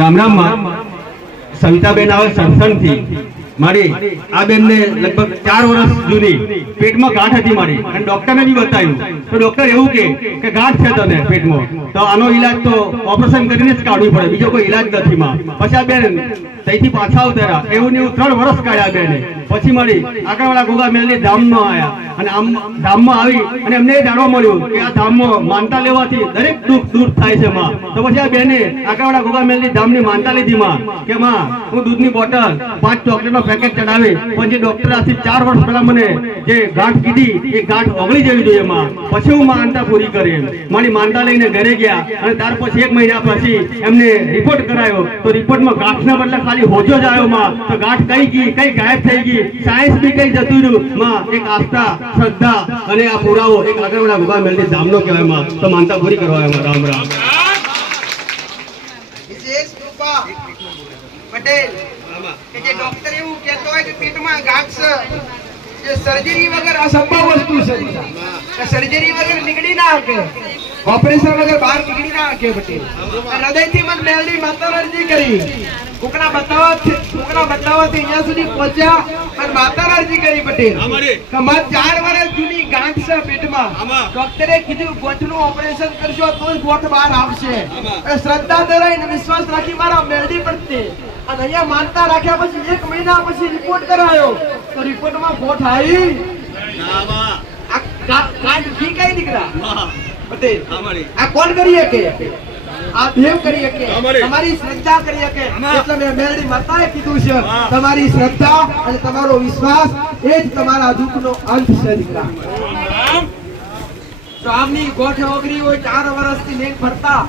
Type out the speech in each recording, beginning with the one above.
રામ રામ માં સવિતાબેન આવે સરસણથી મારી આ બેનને લગભગ 4 વર્ષ જૂની પેટમાં ગાંઠ હતી મારી અને ડોક્ટરને બી બતાવ્યું તો ડોક્ટર એવું કે ગાંઠ છે તને પેટમાં તો આનો ઈલાજ તો ઓપરેશન કરીને જ કાઢવું પડે, બીજો કોઈ ઈલાજ નથી માં. પછી આ બેન તઈથી પાછા ઉતર્યા, એવું ને એવું 3 વર્ષ કાઢ્યા બેને. પછી મારી આગળવાળા ગોગા મેલની ધામમાં આવ્યા અને આમ ધામમાં આવી અને એમને એ જાણવા મળ્યું કે આ ધામમાં માનતા લેવાથી દરેક દુઃખ દૂર થાય છે માં. તો પછી આ બેને આગળવાળા ગોગા મેલની ધામની માનતા લીધી માં કે માં હું દૂધની બોટલ 5 ચોકલેટનો પેકેટ ચડાવી પણ જે ડોક્ટર આજથી 4 વર્ષ પહેલા મને જે ગાંઠ કીધી એ ગાંઠ ઓગળી જવી જોઈએ માં. પછી હું માનતા પૂરી કરી. મારી માનતા લઈને ઘરે ગયા અને ત્યાર પછી 1 મહિના પછી એમને રિપોર્ટ કરાયો તો રિપોર્ટમાં ગાંઠના બદલે ખાલી હોજો જ આવ્યો માં. તો ગાંઠ કઈ ગાયબ થઈ ગઈ, સાયન્સ બી કઈ જતું રહ્યું માં. એક આસ્થા, શ્રદ્ધા અને આ પુરાવો એક આગળવાળા ગોગા મેલની ધામનો કહેવાય માં. તો માનતા પૂરી કરવા આવ્યા રામ રામ. પટેલ કે જે ડોક્ટર એવું કહેતો હોય કે પેટમાં ગાંઠ છે, જે સર્જરી વગર અસંભવ વસ્તુ છે, કે સર્જરી વગર નીકળી ના શકે, ઓપરેશન વગર બહાર નીકળી ના શકે. પટેલ હૃદયથી મન મેલની માતા અરજી કરી, કોકના બતાવવાથી અહીંયા સુધી પહોંચ્યા અને માતા અરજી કરી. પટેલ કે મત 4 વર્ષ જૂની ગાંઠ છે પેટમાં, ડોક્ટરે કીધું ગોઠનું ઓપરેશન કરશો તો જ ગોઠ બહાર આવશે. શ્રદ્ધા ધરાઈને વિશ્વાસ રાખી મારા મેલડી પ્રત્યે અને અહીંયા માનતા રાખ્યા પછી 1 મહિના પછી રિપોર્ટ કરાયો તો રિપોર્ટમાં ગોઠ આવી. ગાંઠ ઠીક આવી દીકરા. પટેલ આ કોણ કરી શકે? આ દેવ કરી શકે, તમારી શ્રદ્ધા કરી શકે. એટલે મેં મેલડી માતાએ કીધું છે તમારી શ્રદ્ધા અને તમારો વિશ્વાસ એ જ તમારા દુઃખનો અંત છે દીકરા. તો આમની ગોઠ ઓગરી હોય 4 વર્ષથી લેન ફરતા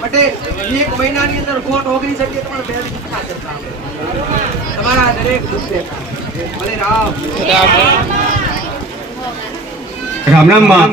પટેલ 1 મહિનાની અંદર ગોઠ ઓગરી શકે તો પણ મેલડી ના કરતા તમારા દરેક દુઃખ દેખા. ભલે રામ રામ રામ માં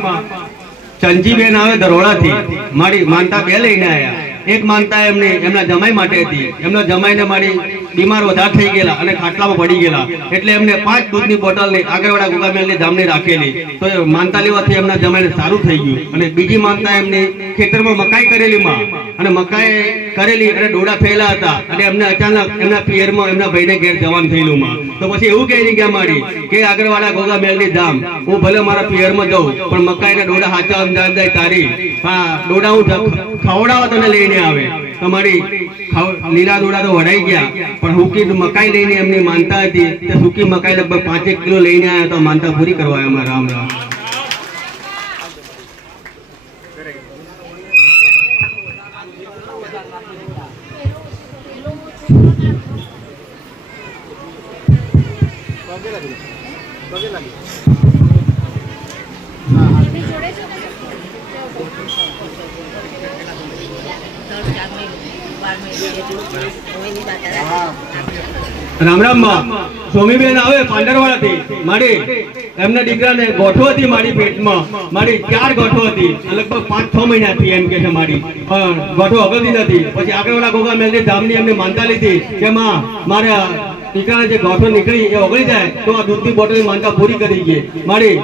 ચંજીબેન આવે દરોડાથી મારી માનતા 2 લઈને આવ્યા. એક માનતા એમના જમાઈ માટે હતી. એમના જમાઈને મારી બીમાર વધારે થઈ ગયેલા અને ખાટલામાં પડી ગયેલા એટલે એમને 5 દૂધની બોટલની આગળવાળા ગોગા મેલની ધામની રાખેલી. તો માનતા લેવાથી એમના જમાઈને સારું થઈ ગયું. અને બીજી માનતા એમની ખેતરમાં મકાઈ કરેલી માં અને મકાઈ કરેલી અને ડોડા થયેલા હતા અને એમને અચાનક એમના પિયરમાં એમના ભાઈને ઘેર જવાનું થયેલું માં. તો પછી એવું કહી ગયા મારી કે આગળવાળા ગોગા મેલની ધામ હું ભલે મારા પિયરમાં જાઉં પણ મકાઈને ડોડા હાચા અંદાજ જાય તારી ડોડા હું ખવડાવવા તને લઈને આવે. તમારી લીલા દોડા તો વડાઈ ગયા પણ હુકી મકાઈ લઈને એમની માનતા હતી તે સુકી મકાઈ લગભગ 5 કિલો લઈને આવ્યા તો માનતા પૂરી કરવા આવ્યા. રામ રામ. રામ રામ માં સોમીબેન આવે પાંડરવાળાથી મારી એમના દીકરાને ગોઠો હતી મારી પેટમાં. મારી 4 ગોઠો હતી લગભગ 5-6 મહિનાથી એમ કે છે મારી પણ ગોઠો અગળતી નથી. પછી આગળવાળા ગોગા મેલની ધામની એમને માનતા લીધી કે માં મારા દીકરાને જે ગોઠો નીકળી એ ઓગળી જાય તો આ દૂધની બોટલની માનતા પૂરી કરી ગઈ. મારી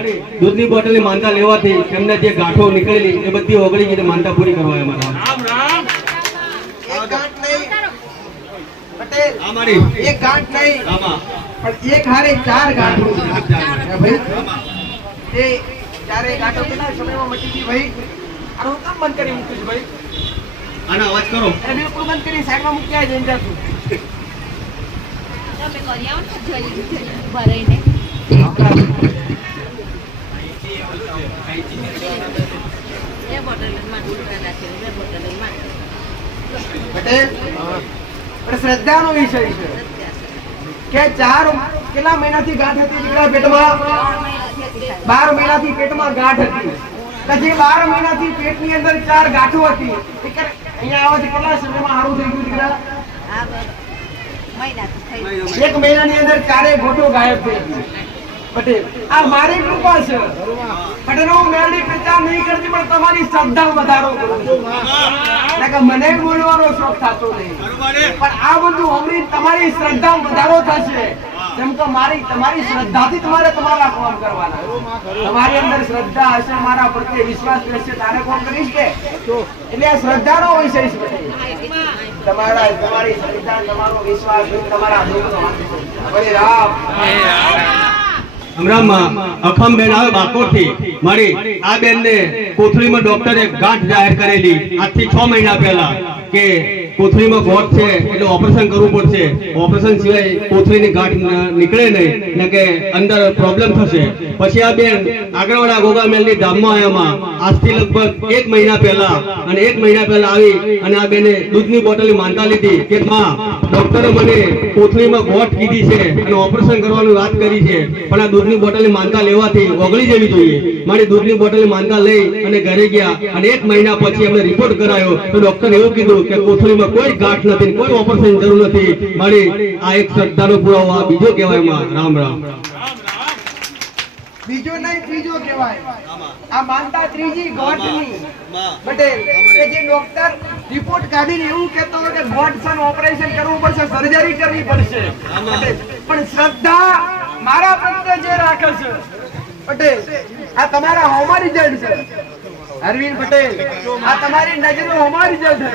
દૂધની બોટલની માનતા લેવાથી એમને જે ગાંઠો નીકળેલી એ બધી ઓગળી ગઈ. માનતા પૂરી કરવા મારા એક ગાંઠ નહીં પણ એક હારે 4 ગાંઠો ભાઈ. તે 4 ગાંઠો કેટલા સમયમાં મટી ગઈ ભાઈ? આનું કામ બંધ કરી મૂક્યું છે ભાઈ. આનો અવાજ કરો. બિલકુલ બંધ કરી સાઈડમાં મૂકી આવી જઈને જાતું. તમે કરી આવો ને જલ્દી ભરાઈને એ બોટલમાં દૂધ નાખે એ બોટલમાં. પટેલ પણ શ્રદ્ધાનો વિષય છે કે 4 કેટલા મહિનાથી ગાંઠ હતી દીકરા પેટમાં? 12 મહિનાથી પેટમાં ગાંઠ હતી. જે 12 મહિનાથી પેટની અંદર 4 ગાંઠો હતી અહીંયા આવવાથી કેટલા સમયમાં સારું થઈ ગયું દીકરા? 1 મહિનાની અંદર 4 ગોઠો ગાયબ થઈ ગઈ. પટેલ આ મારી કૃપા છે. પટેલ હું મેળવી પ્રચાર નહીં કરતી પણ તમારી શ્રદ્ધા વધારો કરું છું. મને બોલવાનો શોખ થતો નહીં પણ આ બધું અમરી તમારી શ્રદ્ધા વધારો થશે. જેમ કે તમારી શ્રદ્ધાથી તમારે તમારા કામ કરવાના. તમારી અંદર શ્રદ્ધા હશે, મારા પ્રત્યે વિશ્વાસ રહેશે તારે કોણ કરીશ કે એટલે આ શ્રદ્ધાનો વિષય છે. તમારી શ્રદ્ધા, તમારો વિશ્વાસ, તમારા દુઃખનો અંત છે. હરે રામ. અમરામમાં અખમબેન આવે બાકોરથી મારી આ બેનને કોથળીમાં ડોક્ટરે ગાંઠ જાહેર કરેલી આજથી 6 મહિના પહેલા કે કોથળીમાં ગોઠ છે એટલે ઓપરેશન કરવું પડશે. ઓપરેશન સિવાય કોથળીની ગાંઠ નીકળે નહીં એટલે કે અંદર પ્રોબ્લેમ થશે. પછી આ બેન આગળવાળા ગોગામેલની ધામમાં આવ્યામાં આજથી લગભગ 1 મહિના પહેલા અને 1 મહિના પહેલા આવી અને આ બેને દૂધની બોટલની માનતા લીધી કે માં ડોક્ટરે મને કોથળીમાં ગોઠ કીધી છે અને ઓપરેશન કરવાની વાત કરી છે, પણ આ દૂધની બોટલની માનતા લેવાથી ઓગળી જવી જોઈએ. મારી દૂધની બોટલની માનતા લઈ અને ઘરે ગયા અને 1 મહિના પછી એમને રિપોર્ટ કરાયો તો ડોક્ટરે એવું કીધું કે કોથળીમાં કોઈ ગાંઠ નથી, કોઈ ઓપરેશન જરૂર નથી. મારી આ એક શ્રદ્ધાનો પુરાવો આ બીજો કહેવાય માં. રામ રામ. બીજો નહીં ત્રીજો કહેવાય. આ માનતા ત્રીજી ગોઠની. પટેલ કે જે ડોક્ટર રિપોર્ટ કાઢીને એવું કહેતો હોય કે ગોઠ છે, ઓપરેશન કરવું પડશે, સર્જરી કરવી પડશે. પટેલ પણ શ્રદ્ધા મારા પ્રત્યે જે રાખે છે પટેલ, આ તમારા હોમા રિઝલ્ટ છે. અરવિંદ પટેલ, આ તમારી નજરો હોમા રિઝલ્ટ છે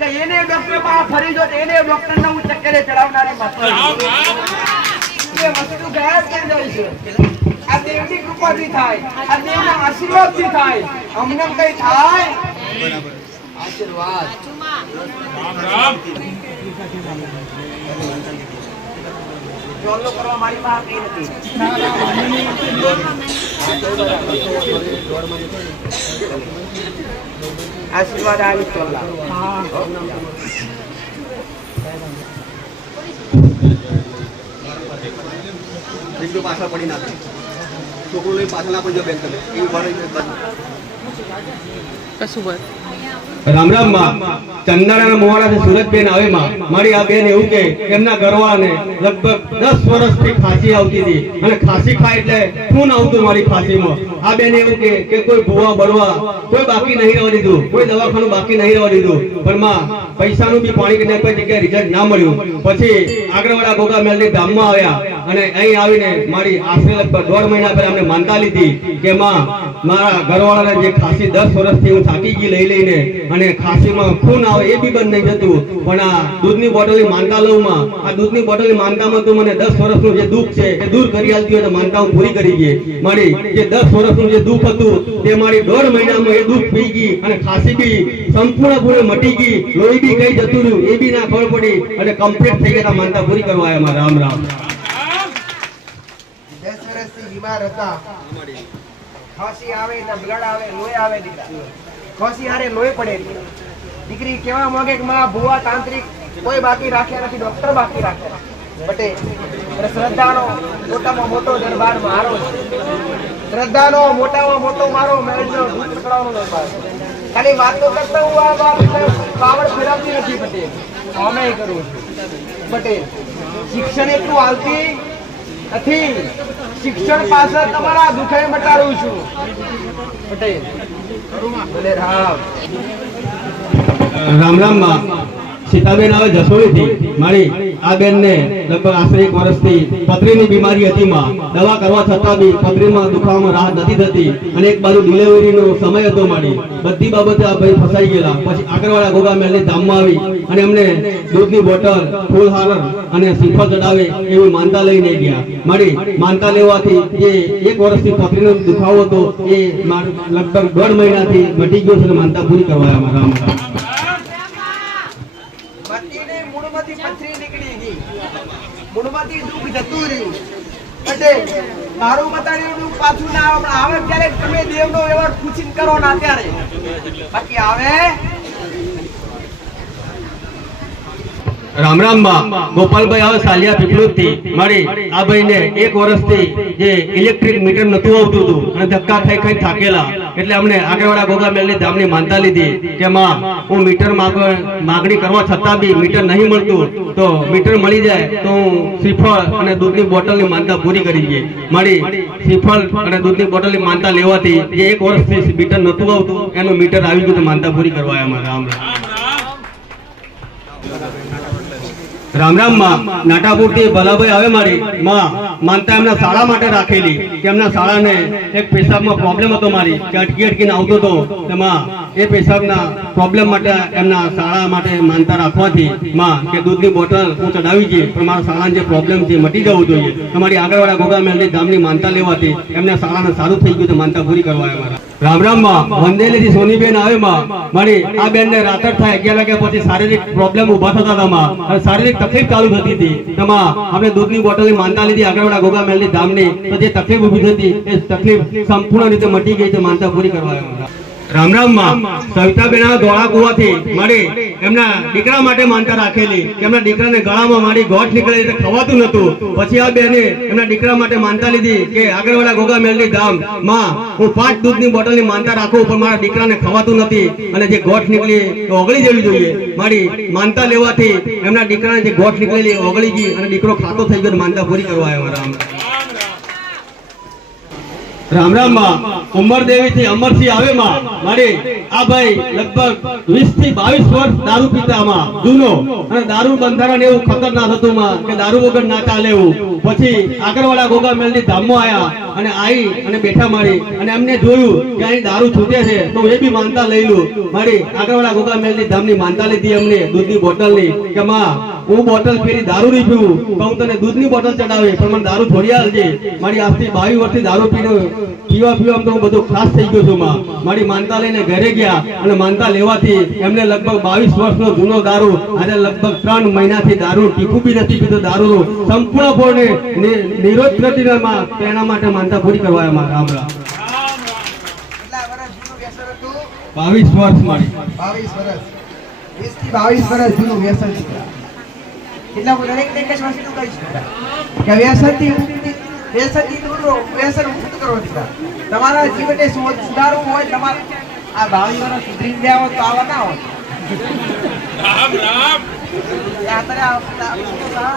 કે એને ડોક્ટર માં ફરી જો એને ડોક્ટર ના હું ચક્કરે ચડાવનારી માત્ર એ વસ્તુ ગાયબ થઈ જાય છે. આ દેવની કૃપાથી થાય, આ દેવના આશીર્વાદથી થાય. અમને કઈ થાય આશીર્વાદ. ચોલ્લો કરવા મારી પાસે કઈ નથી. આશીર્વાદ આવી ચોલ્લા. પાછળ પડી નાખે છોકરો લઈ પાછળ ના પણ જો બેન તમે એવું કશું. રામ રામ માં ચંદાના મોવાડાથી સુરતબેન આવે માં મારી આ બેન એવું કે એમના ઘરવાળાને લગભગ 10 વર્ષથી ખાંસી આવતી હતી અને ખાંસી ખાય એટલે ખૂન આવતું મારી ખાંસીમાં. આ બેન એવું કે કોઈ ભૂવા બળવા કોઈ બાકી નહીં રહેવા દીધું, કોઈ દવાખાનું બાકી નહીં રહેવા દીધું, પણ માં પૈસાનું બી પાણી કરીને કોઈ જગ્યાએ રિઝલ્ટ ના મળ્યું. પછી આગળવાળા ગોગામેલની ધામમાં આવ્યા અને અહીં આવીને મારી આશરે લગભગ 1.5 મહિના પહેલા અમને માનતા લીધી કે માં મારા ઘરવાળાને જે ખાંસી 10 વર્ષથી હું થાકી ગઈ લઈ લઈને અને ખાંસીમાં ખૂન આવે એ બી બંધ નહીં થતું, પણ આ દૂધની બોટલની માનતા લઉં માં આ દૂધની બોટલની માનતામાં તું મને 10 વર્ષનું જે દુઃખ છે એ દૂર કરી આલતી હોય તો માનતા હું પૂરી કરી ગઈ. મારી જે 10 વર્ષનું જે દુઃખ હતું તે મારી 1.5 મહિનામાં એ દુઃખ પી ગઈ અને ખાંસી બી સંપૂર્ણપણે મટી ગઈ, લોહી બી કઈ જતું રહ્યું એ બી ના ખબર પડી અને કમ્પ્લીટ થઈ ગયા. માનતા પૂરી કરવા આવ્યા માં. રામ રામ. 10 વર્ષથી બીમાર હતા. ખાંસી આવે ને બ્લડ આવે, લોહી આવે. દીકરા ખાંસી હારે લોહી પડે. દીકરી કેવા માંગે કે માં ભુવા તાંત્રિક કોઈ બાકી રાખ્યા નથી, ડોક્ટર બાકી રાખ્યા. પટેલ શ્રદ્ધાનો મોટામાં મોટો દરબાર મારો છે. શ્રદ્ધાનો મોટામાં મોટો મારો મહેલનો દૂધ પકડાવવાનો દરબાર. ખાલી વાતો કરતા હું આ પાવડ ફેરવતી નથી પટેલ, અમે કરું છું. પટેલ શિક્ષણ એટલું હાલતી નથી, શિક્ષણ પાછળ તમારા દુઃખે મટાડું છું. પટેલ બોલે રામ. રામ રામ માં સીતાબેન આવે જસોડીથી મારી આ બેનને લગભગ આશરે 1 વર્ષથી પથરીની બીમારી હતી માં. દવા કરવા છતાં બી પથરીમાં દુખાવામાં રાહત નથી થતી અને એક બાજુ ડિલિવરીનો સમય હતો મારી. બધી બાબતે આ ભાઈ ફસાઈ ગયેલા. પછી આગળવાળા ગોગામેલની ધામમાં આવી અને અમને દૂધની બોટલ, ફૂલહાર અને શ્રીફળ ચડાવે એવી માનતા લઈને ગયા. મારી માનતા લેવાથી જે 1 વર્ષથી પથરીનો દુખાવો હતો એ લગભગ 1.5 મહિનાથી મટી ગયો છે અને માનતા પૂરી કરવા. રામ રામ. પથરી નીકળી ગઈ, મૂળમાંથી દુઃખ જતું રહ્યું. પટેલ મારું બતાડ્યું દુઃખ પાછું ના આવે, પણ આવે ત્યારે તમે દેવનો વ્યવહાર પૂછીને કરો ના ત્યારે બાકી આવે. રામ રામ માં ગોપાલભાઈ આવે સાલિયા પીપળુથી મારી આ ભાઈને 1 વર્ષથી જે ઇલેક્ટ્રિક મીટર નતું આવતું હતું અને ધક્કા ખાઈ ખાઈ થાકેલા એટલે અમને આગળવાળા ગોગામેલની ધામની માનતા લીધી કે માં હું મીટર માગણી કરવા છતાં બી મીટર નહીં મળતું તો મીટર મળી જાય તો હું શ્રીફળ અને દૂધની બોટલની માનતા પૂરી કરી દઈએ. મારી શ્રીફળ અને દૂધની બોટલની માનતા લેવાથી જે 1 વર્ષથી મીટર નતું આવતું એનું મીટર આવી ગયું, માનતા પૂરી કરવા આવ્યા. રામ રામ. રામ રામ માં નાટાપુરથી ભલાભાઈ આવે મારી માં માનતા એમના શાળા માટે રાખેલી કે એમના શાળાને એક પેશાબમાં પ્રોબ્લેમ હતો મારી કે અટકી અટકીને આવતો હતો. તેમાં એ પેશાબના પ્રોબ્લેમ માટે એમના શાળા માટે માનતા રાખવાથી માં કે દૂધની બોટલ હું ચડાવી છે પણ મારા શાળાનો જે પ્રોબ્લેમ છે મટી જવું જોઈએ. તમારી આગળવાળા ગોગા મેલડી ધામની માનતા લેવાથી એમને શાળાને સારું થઈ ગયું તો માનતા પૂરી કરવા આવ્યા. રામ રામ માં વંદેલીથી સોનીબેન આવે માં મારી આ બેનને રાતર થાય 11 વાગ્યા પછી શારીરિક પ્રોબ્લેમ ઊભા થતા હતા માં અને શારીરિક તકલીફ ચાલુ થતી હતી. તેમાં આપણે દૂધની બોટલની માનતા લીધી આગળવાળા ગોગા મેલડી ધામની તો જે તકલીફ ઊભી થતી એ તકલીફ સંપૂર્ણ રીતે મટી ગઈ તો માનતા પૂરી કરવા આવ્યા. રામ રામ માં સવિતાબેન ધોળા કુવાથી મારી એમના દીકરા માટે માનતા રાખેલી કે એમના દીકરાને ગળામાં મારી ગોઠ નીકળે એટલે ખવાતું નતું. પછી આ બેને એમના દીકરા માટે માનતા લીધી કે આગળવાળા ગોગા મેલડી ધામ માં હું 5 દૂધની બોટલની માનતા રાખું પણ મારા દીકરાને ખવાતું નથી અને જે ગોઠ નીકળી એ ઓગળી જવી જોઈએ. મારી માનતા લેવાથી એમના દીકરાને જે ગોઠ નીકળેલી ઓગળી ગઈ અને દીકરો ખાતો થઈ ગયો માનતા પૂરી કરવા આવ્યા. રામ રામ માં ઉમરદેવી થી અમરસિંહ આવે માં મારી આ ભાઈ લગભગ 20 થી 22 વર્ષ દારૂ પીતામાં જૂનો અને દારૂ બંધારણ એવું ખતરનાક હતું માં કે દારૂ વગર ના ચાલે એવું. પછી આગળવાળા ગોગા મેલડી ધામમાં આયા અને આવી અને બેઠા મારી અને એમને જોયું કે અહીં દારૂ છૂટે છે તો એ બી માનતા લઈ લઉં. મારી આગળવાળા ગોગા મેલડી ધામની માનતા લીધી અમને દૂધની બોટલની કે માં હું બોટલ ફેરી દારૂ નહીં પીવું તો હું તને દૂધની બોટલ ચડાવે પણ મને દારૂ થોડી આવજે. મારી આજથી 22 વર્ષથી દારૂ પીવા તો હું બધું ખાસ થઈ ગયો છું માં. મારી માનતા લઈને ઘરે ગયા અને માનતા લેવાથી એમને લગભગ 22 વર્ષનો જૂનો દારૂ આજે લગભગ 3 મહિનાથી દારૂ ટીપું બી નથી પીતો દારૂનું સંપૂર્ણપણે નિરોધ નથી એના માટે માનતા પૂરી કરવા આવ્યા. રામ રામ. કેટલા વર્ષ જૂનું વ્યસન હતું? 22 વર્ષ મારી 22 વર્ષ 20 થી 22 વર્ષ જૂનું વ્યસન છે. કેટલા દરેક એક જ વસ્તુ કહી શકાય કે વ્યસનથી દૂર રહો, વ્યસન મુક્ત કરો. તમારા જીવનને સુધારવું હોય તમારે આ 22 વર્ષ સુધરી ગયા હોય તો આવા ના હોય. રામ રામ.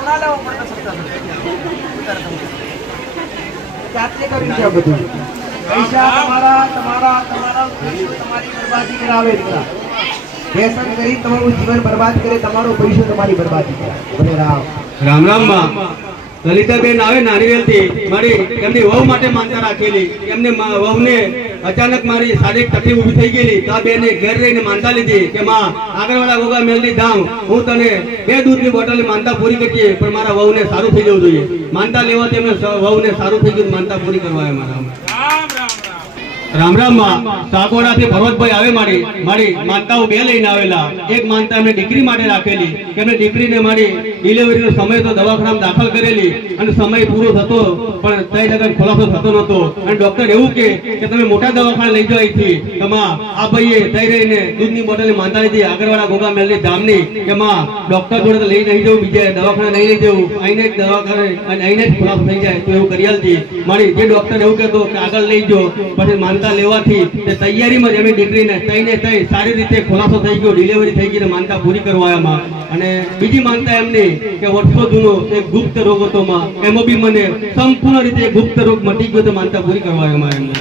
ના લેવો પડતો જાતે કર્યું છે બધું. પૈસા તમારી બરબાદી કરાવે. વ્યસન કરી તમારું જીવન બરબાદ કરે, તમારો પૈસો તમારી બરબાદી કરે. બોલે રામ. રામ રામ માં લલિતાબેન આવે નારિયેલથી મારી એમની વહુ માટે માનતા રાખેલી. એમને વહુને અચાનક મારી શારીરિક તકલીફ ઊભી થઈ ગયેલી તો આ બેને ઘેર રહીને માનતા લીધી કે માં આગળવાળા ગોગા મેલડી ધામ હું તને 2 દૂધની બોટલની માનતા પૂરી કરીએ પણ મારા વહુને સારું થઈ જવું જોઈએ. માનતા લેવાથી એમને વહુને સારું થઈ ગયું માનતા પૂરી કરવા આવ્યા. રામ રામ માં સાકોડાથી ભરતભાઈ આવે મારી માનતાઓ 2 લઈને આવેલા. એક માનતા એમને દીકરી માટે રાખેલી કે એમને દીકરીને મારી ડિલિવરીનો સમય તો દવાખાનામાં દાખલ કરેલી અને સમય પૂરો થતો પણ તય લગન ખુલાસો થતો નતો અને ડોક્ટર એવું કે તમે મોટા દવાખાને લઈ જાઓ અહીંથી. એમાં આ ભાઈએ તય રહીને દૂધની બોટલની માનતા લીધી આગળવાળા ગોગા મેલડી ધામની કે માં ડોક્ટર જોડે તો લઈ નહીં જવું, બીજા દવાખાને નહીં લઈ જવું, અહીંને જ દવાખાને અને અહીંને જ ખુલાસો થઈ જાય તો એવું કરી આલતી. મારી જે ડોક્ટર એવું કહેતો કે આગળ લઈ જાઓ પછી માનતા લેવાથી તે તૈયારીમાં જ એમની દીકરીને તઈને તઈ સારી રીતે ખુલાસો થઈ ગયો, ડિલિવરી થઈ ગઈ ને માનતા પૂરી કરવામાં. અને બીજી માનતા એમની કે વર્ષો જૂનો એક ગુપ્ત રોગ હતો માં એમાં બી મને સંપૂર્ણ રીતે ગુપ્ત રોગ મટી ગયો તો માનતા પૂરી કરવામાં એમને.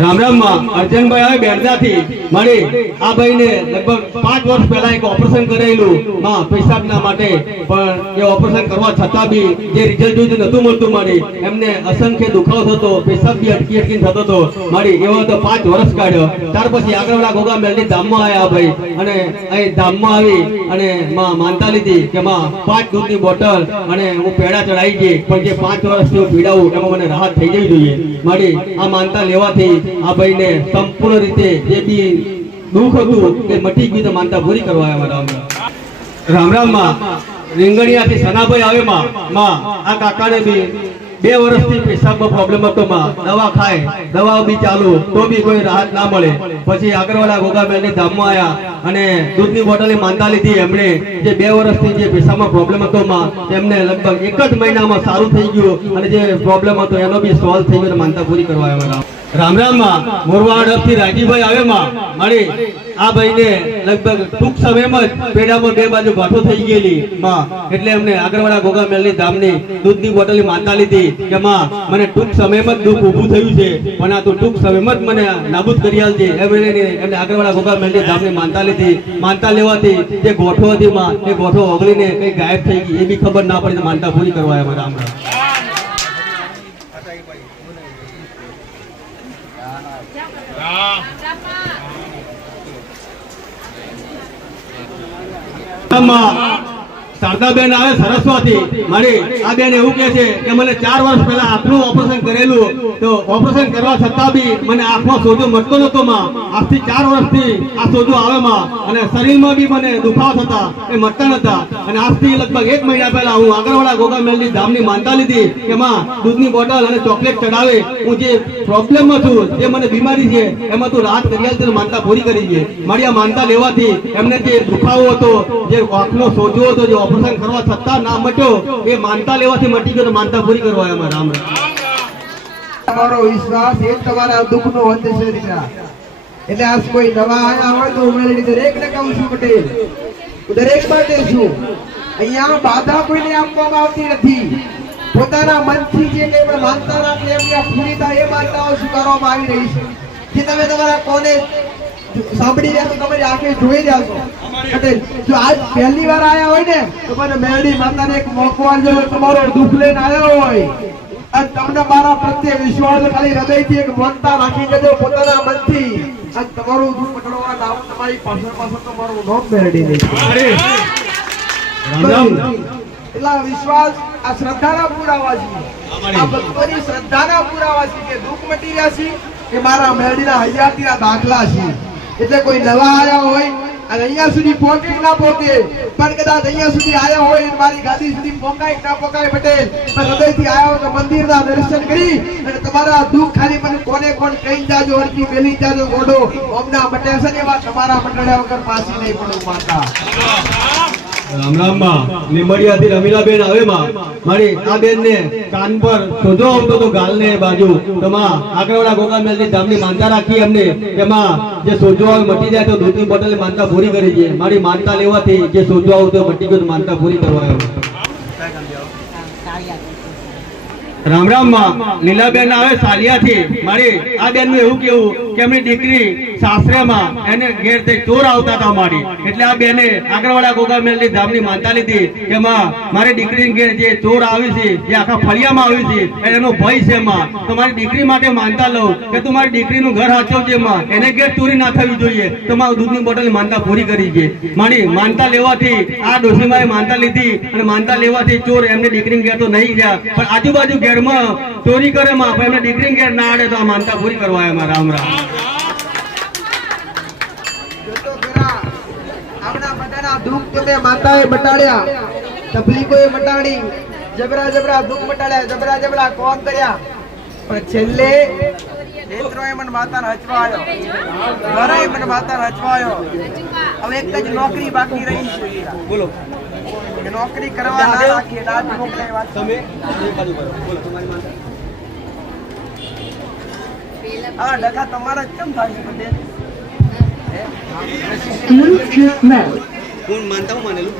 રામ રામ માં અર્જનભાઈ આવે બેરદાથી મારી આ ભાઈને લગભગ 5 વર્ષ પહેલા એક ઓપરેશન કરેલું માં પેશાબના માટે પણ એ ઓપરેશન કરવા છતાં બી જે રિઝલ્ટ જોયું નતું મળતું મારી એમને અસંખ્ય દુખાવો થતો, પેશાબ બી અટકી થતો હતો મારી. એવો તો 5 વર્ષ કાઢ્યો. ત્યાર પછી આગળવાળા ગોગા મેલડી ધામમાં આવ્યા ભાઈ અને અહીં ધામમાં આવી અને માં માનતા લીધી કે માં 5 દૂધની બોટલ અને હું પેડા ચડાવી ગઈ પણ જે 5 વર્ષથી હું પીડાવું એમાં મને રાહત થઈ જવી જોઈએ મારી. આ માનતા લેવાથી આ ભાઈને સંપૂર્ણ રીતે જે બી દુઃખ હતું તે મટી ગયું તો માનતા પૂરી કરવા આવ્યા. રામ રામ માં રીંગણિયાથી સનાભાઈ આવે માં આ કાકાને બી 2 વર્ષથી પેશાબમાં પ્રોબ્લેમ હતો માં. દવા ખાય, દવાઓ બી ચાલુ તો બી કોઈ રાહત ના મળે. પછી આગળવાળા ગોગા મેલડી ધામમાં આવ્યા અને દૂધની બોટલની માનતા લીધી. એમણે જે 2 વર્ષથી જે પેશાબમાં પ્રોબ્લેમ હતો માં એમને લગભગ 1 જ મહિનામાં સારું થઈ ગયું અને જે પ્રોબ્લેમ હતો એનો બી સોલ્વ થઈ ગયો માનતા પૂરી કરવા આવ્યા. રામ રામ માં મોરવાડથી રાજીભાઈ આવે માં મારી આ ભાઈને લગભગ ટૂંક સમયમાં જ પેડામાં 2 બાજુ ગાંઠો થઈ ગયેલી માં એટલે એમને આગળવાળા ગોગા મેલડી ધામની દૂધની બોટલની માનતા લીધી કે માં મને ટૂંક સમયમાં જ દુઃખ ઊભું થયું છે પણ આ તો ટૂંક સમયમાં જ મને નાબૂદ કરી આલજે. એમને આગળવાળા ગોગા મેલડી ધામની માનતા લીધી. માનતા લેવાથી જે ગોઠો હતી માં એ ગોઠો ઓગળીને કઈ ગાયબ થઈ ગઈ એ બી ખબર ના પડી માનતા પૂરી કરવા આવ્યા. રામ રામ. રામમાં શારદાબેન આવે સરસ્વતી મારી આ બેન એવું કહે છે કે મને 4 વર્ષ પહેલા આંખનું ઓપરેશન કરેલું તો ઓપરેશન કરવા છતાં બી મને આંખમાં સોજો મળતો નતો માં આજથી 4 વર્ષથી આ સોજો આવે માં અને શરીરમાં બી મને દુખાવા થતા એ મળતા નતા અને આજથી લગભગ 1 મહિના પહેલા હું આગળવાળા ગોગા મેલની ધામની માનતા લીધી કે માં દૂધની બોટલ અને ચોકલેટ ચડાવે હું જે પ્રોબ્લેમમાં છું જે મને બીમારી છે એમાં તું રાહત કરી આલ માનતા પૂરી કરી છે મારી આ માનતા લેવાથી એમને જે દુખાવો હતો જે આંખનો સોજો હતો જે ઓપરેશન કરવા છતાં ના મટ્યો એ માનતા લેવાથી મટી ગયો તો માનતા પૂરી કરવા આવ્યા રામ તમારો વિશ્વાસ એ તમારા દુઃખનો અંત છે દીકરા એટલે આજ કોઈ નવા આયા હોય તો ઉમેરી દરેકને કહું છું પટેલ હું દરેક માટે છું અહીંયા બાધા કોઈને આપવામાં આવતી નથી પોતાના મનથી જે કંઈ પણ માનતા રાખે એમની પૂરી થાય એ માનતાઓ સ્વીકારવામાં આવી રહી છે કે તમે તમારા કોને સાંભળી રહ્યા તો તમારી આંખે જોઈ રહ્યા છો પટેલ જો આજ પહેલી વાર આયા હોય ને તો મને મેરડી માતાને એક મોકો આપજો તમારો દુઃખ લઈને આવ્યો હોય અને તમને મારા પ્રત્યે વિશ્વાસ ખાલી હૃદયથી એક માનતા રાખી દેજો પોતાના મનથી અને તમારું દુઃખ મટાડવા નામ તમારી પાછળ તમારું નામ મેરડી નહીં એટલા વિશ્વાસ આ શ્રદ્ધાના પુરાવા છે આ ભક્તોની શ્રદ્ધાના પુરાવા છે કે દુઃખ મટી રહ્યા છે કે મારા મેરડીના હયાતીના દાખલા છે એટલે કોઈ નવા આયા હોય અને અહીંયા સુધી પહોંચે ના પહોંચે પણ કદાચ અહીંયા સુધી આયા હોય અને મારી ગાદી સુધી પહોંચાય ના પહોંચાય પટેલ પણ હૃદયથી આયા હોય તો મંદિરના દર્શન કરી અને તમારા દુઃખ ખાલી મને કોને કોણ કહી જાજો અરજી મેલી જાજો ગોડો ઓમના મટે છે ને એવા તમારા મંડળ્યા વગર પાછી નહીં પડું માતા રામ રામમાં લીંબડિયાથી રમીલાબેન આવે માં મારી આ બેન ને કાન પર સોજો આવતો તો ગાલને બાજુ તો માં આગળવાળા ગોગા મેલની ધામની માનતા રાખી એમને એમાં જે સોજો આવે મટી જાય તો દૂધની બોટલ માનતા પૂરી કરી છે મારી માનતા લેવાથી જે સોજો આવતો મટી ગયો માનતા પૂરી કરવા આવ્યો રામ રામમાં લીલાબેન આવે સાલિયાથી મારી આ બેન નું એવું કેવું કે એમની દીકરી સાસરેમાં એને ઘેર થી ચોર આવતા હતા મારી એટલે આ બેને આગળવાળા ગોગા મેલની ધામની માનતા લીધી કે માં મારી દીકરી ઘેર જે ચોર આવી છે જે આખા ફળિયામાં આવી છે એનો ભય છે માં તો મારી દીકરી માટે માનતા લઉં કે તું મારી દીકરીનું ઘર હાચવજે માં એને ઘેર ચોરી ના થવી જોઈએ તો મારું દૂધની બોટલ માનતા પૂરી કરી છે મારી માનતા લેવાથી આ ડોશીમાએ માનતા લીધી અને માનતા લેવાથી ચોર એમની દીકરી ઘેર તો નહીં ગયા પણ આજુબાજુ ઘેરમાં ચોરી કરે માં પણ એમને દીકરી ઘેર ના આડે તો આ માનતા પૂરી કરવા આવ્યા રામ રામ આપણા બધાના દુઃખ તમે માતાએ મટાડ્યા તકલીફોએ મટાડી જબરા જબરા દુઃખ મટાડ્યા જબરા જબરા કોમ કર્યા પણ છેલ્લે નેત્રોએ મને માતાને હચવાયો ઘરે મને માતાને હચવાયો હવે એક જ નોકરી બાકી રહી છે બોલો કે નોકરી કરવા ના રાખીએ ના જ મોકલે વાત તમે બોલો તમારી માતા આ ડખા તમારા જ કેમ થાય છે પટેલ કોણ માનતા હું માનેલું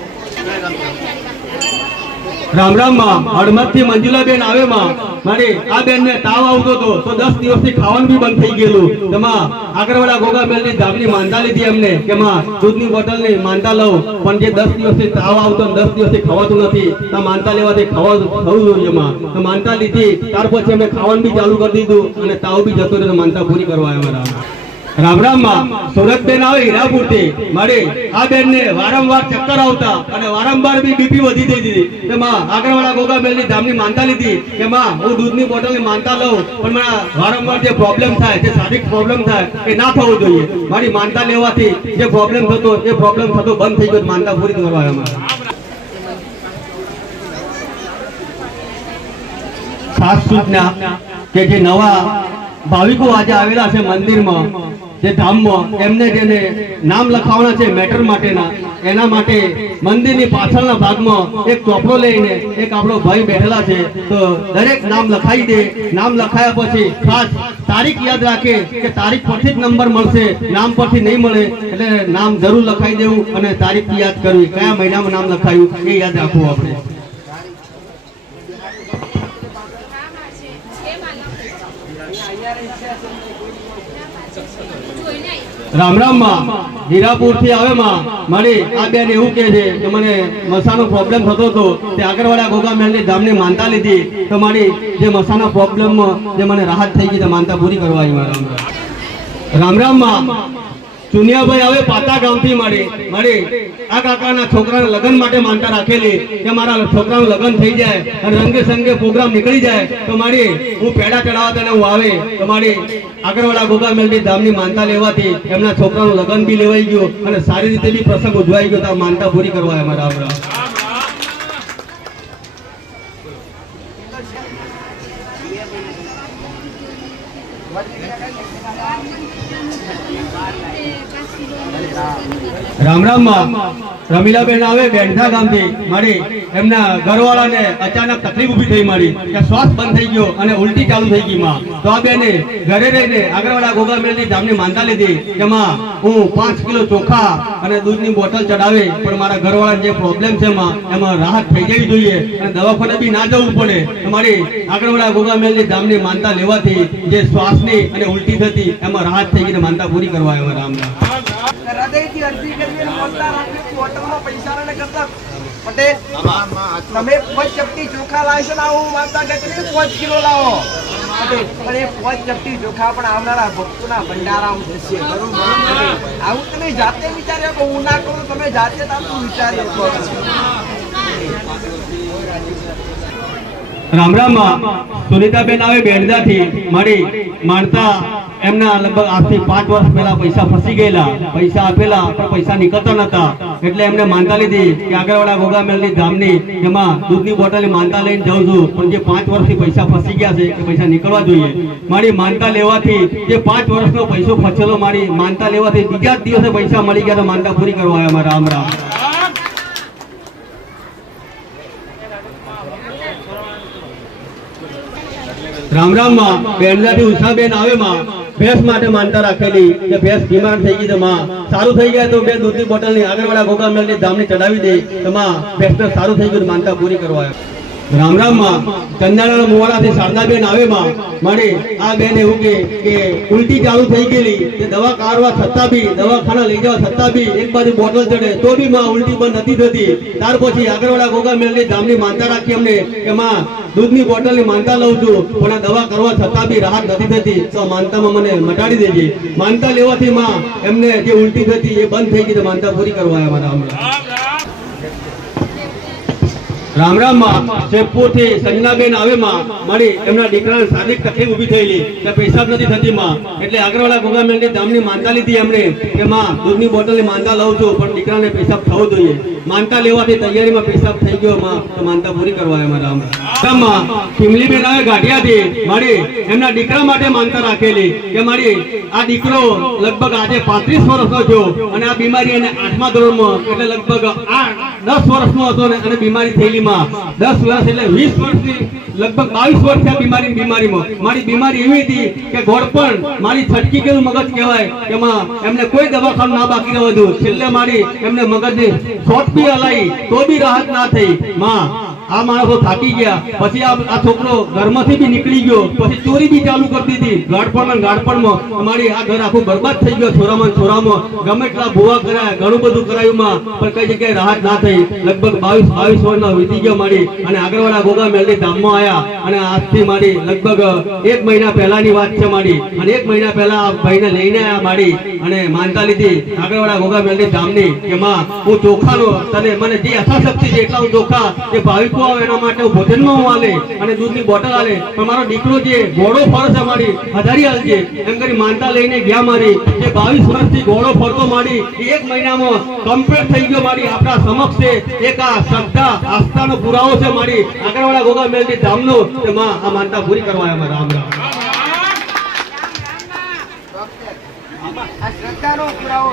રામ રામ માં હળમત થી મંજુલાબેન આવે માં મારી આ બેન ને તાવ આવતો હતો તો 10 દિવસથી ખાવાનું બી બંધ થઈ ગયેલું તેમાં આગળવાળા ગોગા મેલની ધામની માનતા લીધી એમને કે માં દૂધની બોટલ ની માનતા લઉં પણ જે 10 દિવસથી તાવ આવતો 10 દિવસથી ખવાતું નથી તો માનતા લેવાથી ખવાતું થવું જોઈએ માં તો માનતા લીધી ત્યાર પછી અમે ખાવાનું બી ચાલુ કરી દીધું અને તાવ બી જતો રહ્યો માનતા પૂરી કરવા આવ્યા રામ રામ માં સુરતબેન આવે હીરાપુરથી મારી આ બેન ને વારંવાર ચક્કર આવતા અને વારંવાર બી બીપી વધી થઈ દીધી તેમાં આગળવાળા ગોગા મેલની ધામની માનતા લીધી કે માં હું દૂધની બોટલની માનતા લઉં પણ મને વારંવાર જે પ્રોબ્લેમ થાય જે શારીરિક પ્રોબ્લેમ થાય એ ના થવો જોઈએ મારી માનતા લેવાથી જે પ્રોબ્લેમ થતો બંધ થઈ ગયો માનતા પૂરી કરવા આવ્યા ખાસ સૂચના કે જે નવા ભાવિકો આજે આવેલા છે મંદિરમાં જે ધામમાં એમને જેને નામ લખાવવાના છે મેટર માટેના એના માટે મંદિરની પાછળના ભાગમાં એક ચોપડો લઈને એક આપણો ભાઈ બેઠેલા છે તો દરેક નામ લખાઈ દે નામ લખાયા પછી ખાસ તારીખ યાદ રાખે કે તારીખ પરથી જ નંબર મળશે નામ પરથી નહીં મળે એટલે નામ જરૂર લખાઈ દેવું અને તારીખ યાદ કરવી કયા મહિનામાં નામ લખાયું એ યાદ રાખવું આપણે રામ રામ માં હીરાપુર થી આવે માં મારી આ બેન એવું કહે છે કે મને મસાનો પ્રોબ્લેમ થતો હતો તે આગળવાળા ગોગા મેલની ધામની માનતા લીધી તો મારી જે મસાના પ્રોબ્લેમ જે મને રાહત થઈ ગઈ તે માનતા પૂરી કરવા આવી રામ રામ માં ચુનિયાભાઈ આવે પાતા ગામથી મળી આ કાકાના છોકરાના લગ્ન માટે માનતા રાખેલી કે મારા છોકરાનું લગ્ન થઈ જાય અને રંગે સંગે પ્રોગ્રામ નીકળી જાય તો મારી હું પેડા ચડાવવા તને હું આવે તો મારી આગળવાળા ગોગા મેલડી ધામની માનતા લેવાથી એમના છોકરાનું લગ્ન બી લેવાઈ ગયું અને સારી રીતે બી પ્રસંગ ઉજવાઈ ગયો તો આ માનતા પૂરી કરવા અમારા રામ રામ રામ માં રમીલાબેન આવે બેંઠા ગામથી મારી એમના ઘરવાળાને અચાનક તકલીફ ઊભી થઈ મારી કે શ્વાસ બંધ થઈ ગયો અને ઉલટી ચાલુ થઈ ગઈ માં તો આ બેને ઘરે રહીને આગળવાળા ગોગા મેલની ધામની માનતા લીધી કે માં હું 5 કિલો ચોખા અને દૂધની બોટલ ચડાવે પણ મારા ઘરવાળાને જે પ્રોબ્લેમ છે માં એમાં રાહત થઈ જવી જોઈએ અને દવાખાને બી ના જવું પડે તો મારી આગળવાળા ગોગા મેલની ધામની માનતા લેવાથી જે શ્વાસની અને ઉલટી થતી એમાં રાહત થઈ ગઈને માનતા પૂરી કરવા આવ્યા રામ હૃદયથી અરજી કરવી અને માનતા રાખવી હોટલમાં પૈસા ન કરતા પટેલ તમે 5 ચપટી ચોખા લાવશો ને હું માનતા કે 5 કિલો લાવો પટેલ પણ એ 5 ચપટી ચોખા પણ આવનારા ભક્તોના ભંડારામાં જશે બરોબર આવું તમે જાતે વિચાર્યો કે હું ના કરું તમે જાતે તારું વિચાર્યો રામ રામ સુનીતાબેન આવે બેડદાથી મારી માનતા એમના લગભગ આજથી 5 વર્ષ પહેલા પૈસા ફસી ગયેલા પૈસા આપેલા પણ પૈસા નીકળતા નતા એટલે એમને માનતા લીધી કે આગળવાળા ગોગા મેલની ધામની એમાં દૂધની બોટલની માનતા લઈને જાઉં છું પણ જે 5 વર્ષથી પૈસા ફસી ગયા છે એ પૈસા નીકળવા જોઈએ મારી માનતા લેવાથી જે 5 વર્ષનો પૈસો ફસેલો મારી માનતા લેવાથી બીજા જ દિવસે પૈસા મળી ગયા તો માનતા પૂરી કરવા આવ્યા રામ રામ રામ રામ માં બેંડાથી ઉષાબેન આવે માં ભેંસ માટે માનતા રાખેલી કે ભેંસ બીમાર થઈ ગઈ તો માં સારું થઈ ગયા તો બે દૂધની બોટલની આગળવાળા ગોગા મેલની ધામની ચડાવી દે તો માં ભેંસને સારું થઈ ગયું માનતા પૂરી કરવા આવ્યા રામ રામ માં ચંદાના મોવાડાથી શારદાબેન આવે માં મારી આ બેન એવું કે ઉલટી ચાલુ થઈ ગયેલી કે દવા કાઢવા છતાં બી દવાખાના લઈ જવા છતાં બી એક બાજુ બોટલ ચડે તો બી માં ઉલટી બંધ નથી થતી ત્યાર પછી આગળવાળા ગોગા મેલની ધામની માનતા રાખી અમને કે માં દૂધની બોટલની માનતા લઉં છું પણ આ દવા કરવા છતાં બી રાહત નથી થતી તો માનતામાં મને મટાડી દેજે માનતા લેવાથી માં એમને જે ઉલટી થતી એ બંધ થઈ ગઈ તો માનતા પૂરી કરવા આવ્યા રામ રામ માં શેપુરથી સંજનાબેન આવે માં મારી એમના દીકરાને શારીરિક તકલીફ ઊભી થયેલી કે પેશાબ નથી થતી માં એટલે આગળવાળા ગોગા મેલની ધામની માનતા લીધી એમણે કે માં દૂધની બોટલની માનતા લઉં છું પણ દીકરાને પેશાબ થવો જોઈએ માનતા લેવાથી તૈયારીમાં પેશાબ થઈ ગયો માં તો માનતા પૂરી કરવા આવ્યા રામ રામ કિમલીબેન આવે ગાંઠિયાથી મારી એમના દીકરા માટે માનતા રાખેલી કે મારી આ દીકરો લગભગ આજે 35 વર્ષનો થયો અને આ બીમારી એને 8મા ધોરણમાં એટલે લગભગ 10 વર્ષનો હતો અને બીમારી થયેલી 10 વર્ષ એટલે 20 વર્ષની લગભગ 22 વર્ષ થયા બીમારીમાં મારી બીમારી એવી હતી કે ઘોડપણ મારી છટકી ગયેલું મગજ કહેવાય એમાં એમને કોઈ દવાખાનું ના બાકી ન હતું છેલ્લે મારી એમને મગજની શોટ બી હલાઈ તો બી રાહત ના થઈ માં આ માણસો થાકી ગયા પછી આ છોકરો ઘરમાંથી બી નીકળી ગયો પછી ચોરી બી ચાલુ કરતી હતી ગાડપણમાં અમારી આ ઘર આખું બરબાદ થઈ ગયો છોરામાં ગમે એટલા ભૂવા કરાયા ઘણું બધું કરાયું માં પણ કઈ જગ્યાએ રાહત ના થઈ લગભગ 22 વર્ષનો વીતી ગયો મારી અને આગળવાળા ગોગા મેલની ધામમાં આવ્યા અને આજથી મારી લગભગ 1 મહિના પહેલાની વાત છે મારી અને 1 મહિના પહેલા આ ભાઈને લઈને આવ્યા મારી અને માનતા લીધી આગળવાળા ગોગા મેલની ધામની કે માં હું ચોખાનો તને મને જે યથાશક્તિ છે એટલા હું ચોખા જે ભાવિકો આવે એના માટે ભોજનમાં હું આલે અને દૂધની બોટલ આલે પણ મારો દીકરો જે ઘોડો ફરે છે મારી હજારી આલજે એમ કરી માનતા લઈને ગયા મારી જે 22 વર્ષથી ઘોડો ફરતો મારી 1 મહિનામાં કમ્પ્લીટ થઈ ગયો મારી આપણા સમક્ષ એક આ શ્રદ્ધા આસ્થાનો પુરાવો છે મારી આગળવાળા ગોગા મેલની ધામનો કે માં આ માનતા પૂરી કરવા આવ્યા રામ રામ આ શ્રદ્ધાનો પુરાવો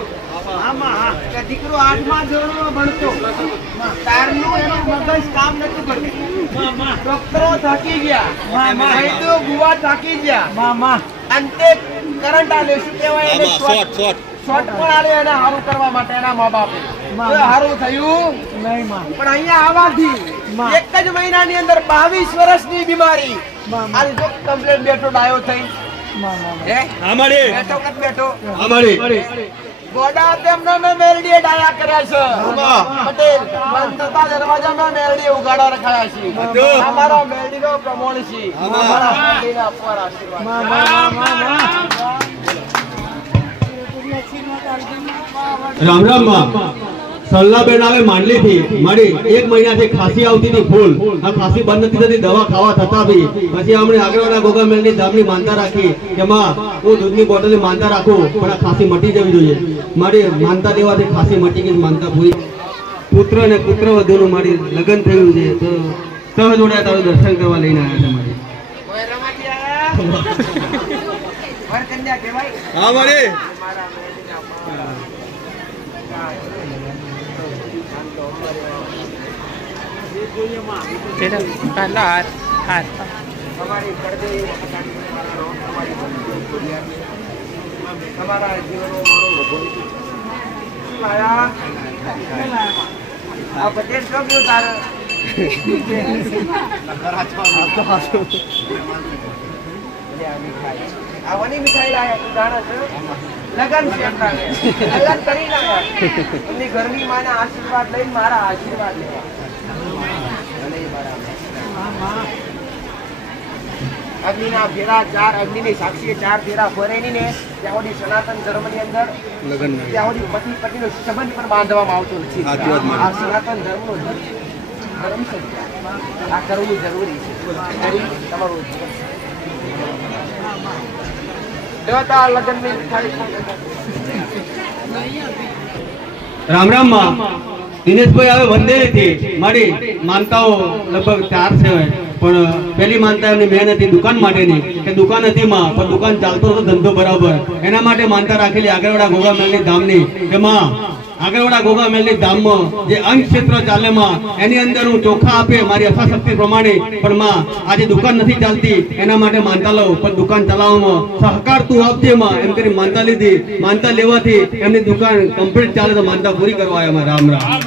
કે દીકરો 8મા ધોરણમાં ભણતો તારનું એનું મગજ કામ નતું કરતું ડોક્ટરો થાકી ગયા વૈદ્યો ગુવા થાકી ગયા અંતે કરંટ આલે શું કહેવાય એને શોર્ટ પણ આલે એને હારું કરવા માટે એના મા બાપે હારું થયું નહીં પણ અહીંયા આવવાથી એક જ મહિનાની અંદર 22 વર્ષની બીમારી આ જો કમ્પ્લેટ બેઠો ડાયો થઈ ગોડા તેમને મેં મેલડીએ ડાયા કર્યા છે પટેલ બંધ થતા દરવાજામાં મેલડી ઉગાડા રખાયા છે અમારો મેલડીનો પ્રમોણ છે અમારા મેલડીના અપવાર આશીર્વાદ રામ રામ માં સલ્લાબેન આવે માંડલી થી મારી 1 મહિનાથી ખાંસી આવતી હતી ફૂલ આ ખાંસી બંધ નથી થતી દવા ખાવા થતા બી પછી આપણે આગળવાળા ગોગા મેલની ધામની માનતા રાખી કે માં હું દૂધની બોટલની માનતા રાખું પણ આ ખાંસી મટી જવી જોઈએ મારી માનતા દેવાથી ખાંસી મટી ગઈ માનતા પૂરી પુત્ર અને પુત્રવધુનું મારી લગ્ન થયું છે તો સહજોડા તારું દર્શન કરવા લઈને આવ્યા છે મારી ઓય રમાજી આયા વરકન્યા કહેવાય હા મારી તમારી પડદે તમારા જીવનો મારો ભગવાન શું લાયા આ પટેલ શું ગયું તારે આ વની મીઠાઈ લાયા તું જાણે છે લગન છે એમના લગન કરી લાયા એમની ઘરની માના આશીર્વાદ લઈને મારા આશીર્વાદ લેવા અગ્નિના ફેરા 4 અગ્નિની સાક્ષીએ 4 ફેરા ફરેની ને ત્યાં સુધી સનાતન ધર્મની અંદર લગન ત્યાં સુધી પતિ પત્નીનો સંબંધ પણ બાંધવામાં આવતો નથી આ સનાતન ધર્મનો ધર્મ છે આ કરવું જરૂરી છે તમારું દેવતા લગનની રામ રામ માં દિનેશભાઈ આવે વંદેલીથી મારી માનતાઓ લગભગ 4 છે પણ પહેલી માનતા એમની મેન હતી દુકાન માટેની કે દુકાન હતી માં પણ દુકાન ચાલતો હતો ધંધો બરાબર એના માટે માનતા રાખેલી આગળવાળા ગોગા મેલની ધામની કે માં આગળવાળા ગોગા મેલની ધામમાં જે અંગ ક્ષેત્ર ચાલે માં એની અંદર હું ચોખા આપે મારી યથાશક્તિ પ્રમાણે પણ માં આજે દુકાન નથી ચાલતી એના માટે માનતા લઉં પણ દુકાન ચલાવવામાં સહકાર તું આપજે માં એમ કરી માનતા લીધી માનતા લેવાથી એમની દુકાન કમ્પ્લીટ ચાલે તો માનતા પૂરી કરવા આવ્યા રામ રામ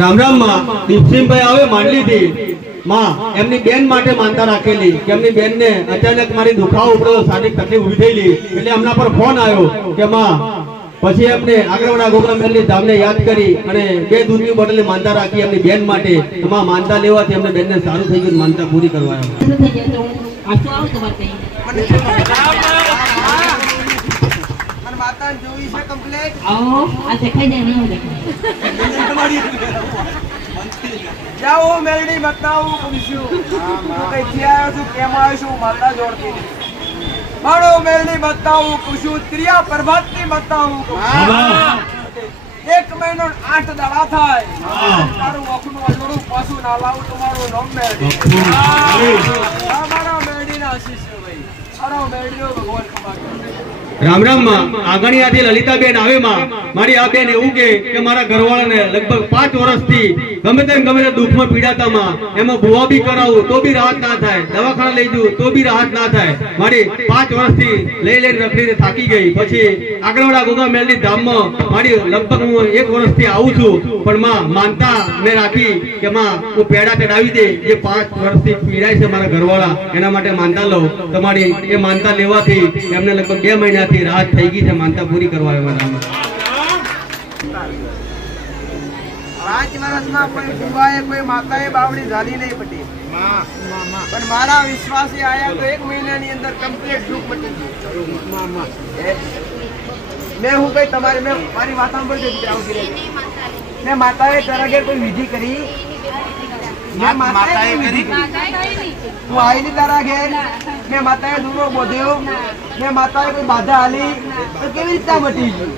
રામ રામ માં દીપસિંહભાઈ આવે માંડલી થી માં એમની બેન માટે માનતા રાખેલી કે એમની બેન ને અચાનક મારી દુખાવો ઉપડ્યો શારીરિક તકલીફ ઊભી થયેલી એટલે એમના પર ફોન આવ્યો કે માં પછી એમને આગળવાળા ગોગા મેલની ધામને યાદ કરી અને 2 દૂધની બોટલની માનતા રાખી એમની બેન માટે એમાં માનતા લેવાથી એમને બેનને સારું થઈ ગયું માનતા પૂરી કરવા માતા જોઈ છે કમ્પ્લેટ જાઓ મેલડી બતાવું પૂછ્યું કઈ થયા છું કેમ આવ્યો છું માતા જોડતી મારો મેલડી બતાવું પૂછ્યું ત્રિયા પ્રભાતની બતાવું 1 મહિનો 8 દવા થાય તારું ઓખનું અજોડું પાછું ના લાવું તમારું નામ મેલડી મારા મેલડીના આશીષ છે ભાઈ મારો મેલડીનો ભગવાન ખબર રામ રામ માં આંગણિયાથી લલિતાબેન આવે માં મારી આ બેન એવું કે મારા ઘરવાળાને લગભગ 5 વર્ષથી ગમે તે દુઃખમાં પીડાતા માં એમાં ભુવા બી કરાવું તો બી રાહત ના થાય દવાખાના લઈ જવું તો બી રાહત ના થાય મારી 5 વર્ષથી લઈને રખડીને થાકી ગઈ પછી આગળવાળા ગોગા મેલની ધામમાં મારી લગભગ હું 1 વર્ષથી આવું છું પણ માં માનતા મેં રાખી કે માં હું પેડા ચડાવી દે જે 5 વર્ષથી પીડાય છે મારા ઘરવાળા એના માટે માનતા લઉં તમારી એ માનતા લેવાથી એમને લગભગ 2 મહિના રાહત થઈ ગઈ છે માનતા પૂરી કરવા આવ્યા 5 વર્ષમાં કોઈ ફુવાએ કોઈ માતાએ બાવડી ઝાલી નહીં પડી પણ મારા વિશ્વાસે આયા તો 1 મહિનાની અંદર કમ્પ્લીટ દુઃખ મટી ગયું મેં હું કઈ તમારી મેં મારી વાત સાંભળજો મેં માતાએ તારા ઘેર કોઈ વિધિ કરી મેં માતાએ વિધિ કરી હું આવીને તારા ઘેર મેં માતાએ દૂરો બોધ્યો મેં માતાએ કોઈ બાધા આલી તો કેવી રીતના મટી ગયું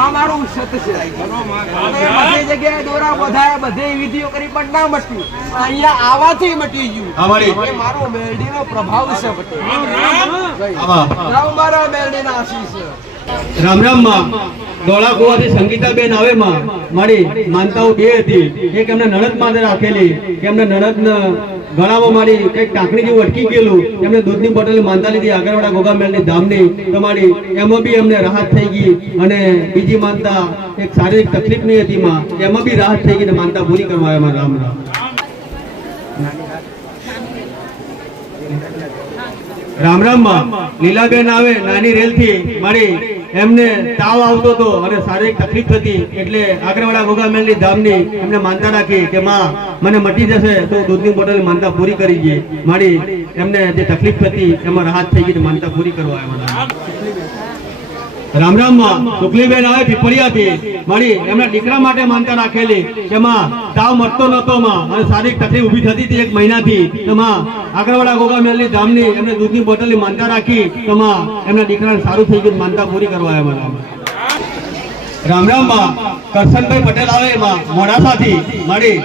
આ મારું સત છે બધી જગ્યાએ દોરા બોધાય બધી વિધિઓ કરી પણ ના મટ્યું અહીંયા આવાથી મટી ગયું એ મારો મેલડીનો પ્રભાવ છે મારા મેલડીના આશીષ છે રામ રામ માં દોડા કુવાથી સંગીતાબેન આવે માં મારી માનતાઓ 2 હતી એક એમને નણદ માટે રાખેલી કે એમને નણદ ગળામાં મારી કઈક ટાંકણી જેવું અટકી ગયેલું એમને દૂધની બોટલ માનતા લીધી આગળવાળા ગોગા મેલની ધામની તમારી એમાં બી એમને રાહત થઈ ગઈ અને બીજી માનતા એક શારીરિક તકલીફ નહીં હતી માં એમાં બી રાહત થઈ ગઈ ને માનતા પૂરી કરવા આવ્યા રામ રામ રામ રામ માં લીલાબેન આવે નાની રેલ થી મારી એમને તાવ આવતો હતો અને શારીરિક તકલીફ થતી, એટલે આગળવાળા ગોગા મેલની ધામની એમને માનતા રાખી કે માં મને મટી જશે તો દૂધની બોટલ માનતા પૂરી કરી દઈએ. મારી એમને જે તકલીફ થતી એમાં રાહત થઈ ગઈ, માનતા પૂરી કરવા આવ્યા. રામ રામ માં સુખલીબેન આવે પીપળિયાથી, મારી એમના દીકરા માટે માનતા રાખેલી કે માં તાવ મટતો નતો માં અને શારીરિક તકલીફ ઊભી થતી હતી 1 મહિનાથી, તો માં આગળવાળા ગોગા મેલની ધામની એમને દૂધની બોટલની માનતા રાખી તો માં એમના દીકરાને સારું થઈ ગયું, માનતા પૂરી કરવા આવ્યા. રામ રામ માં કરશનભાઈ પટેલ આવે માં મોડાસાથી, મારી